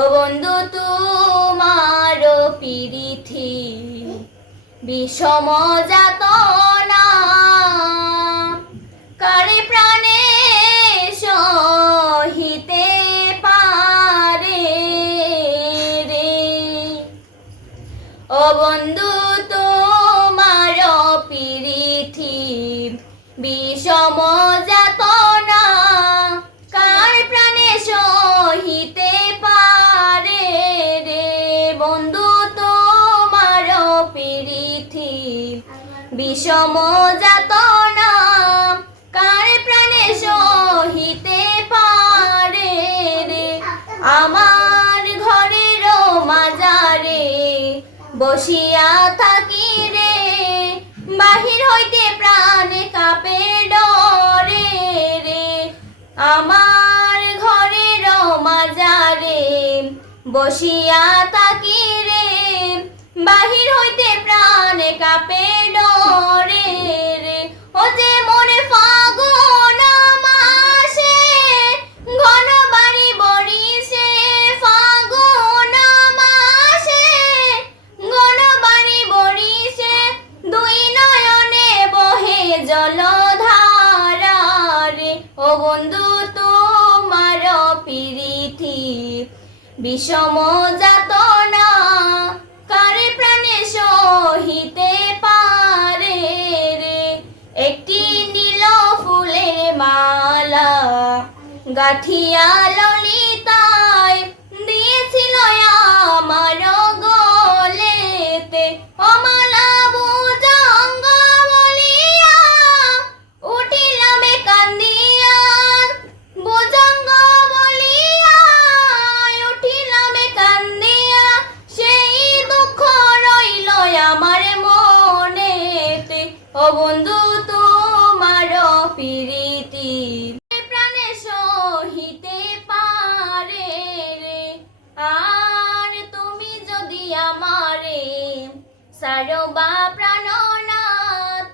ও বন্ধু তোমার পিরিথি বিষম যাতনা কারে প্রাণে সহিতে পারে রে। ও বন্ধু তোমার পিরিথি বিষম যাতনা কার প্রাণে সহিতে পারে রে। বন্ধু তোমার পিরিথি বিষম যাতনা কার প্রাণে সহিতে পারে রে। আমার ঘরের মাজারে বসিয়া থাকি রে, বাহির হইতে প্রাণে কাঁপে ডরে রে। আমার ঘরের মাজারে বসিয়া থাকি রে, বাহির হইতে প্রাণে কাঁপে ডরে রে। ও যে মনে ফাগুন মাসে ঘন বাড়ি বরিশে, ফাগুন মাসে ঘন বাড়ি বরিশে, দুই নয়নে বহে জলধারা রে। ও বন্ধু তোমার পিরিথি বিষম যাতনা কারে প্রাণে সহিতে পারে রে। একটি নীল ফুলের মালা গাঁথিয়া ললিতায় দিয়েছিল আমার গলেতে। অমালা ভুজঙ্গ বলিয়া উঠিলামে কান্দিয়া, ভুজঙ্গ বলিয়া উঠিলামে কান্দিয়া, সেই দুঃখ রইল আমার মনেতে। ও বন্ধু তোমার পিরিতি প্রাণে সহিতে পারে রে। আর তুমি যদি আমারে সারবা প্রাণনাথ,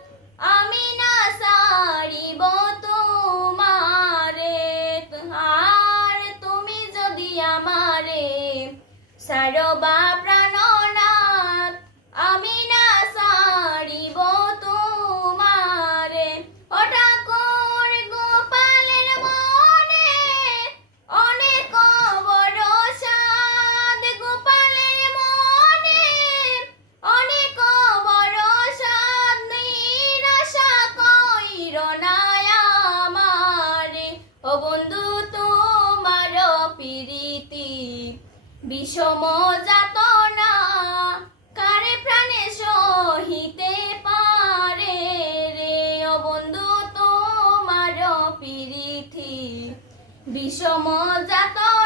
আমি না সারিব তোমারে। আর তুমি যদি আমারে সারবা প্রাণনাথ, আমি না সারিব তোমারে। ও ঠাকুর গোপালের মনে অনেক বড় সাদ, গোপালের মনে অনেক বড় সাদ, নিরাশা কইর না আমারে। ও বন্ধু তোমার পিরিতি বিষম যাতনা কারে প্রাণে সহিতে পারে রে। ও বন্ধু তোমার পিরিথি বিষম যাতনা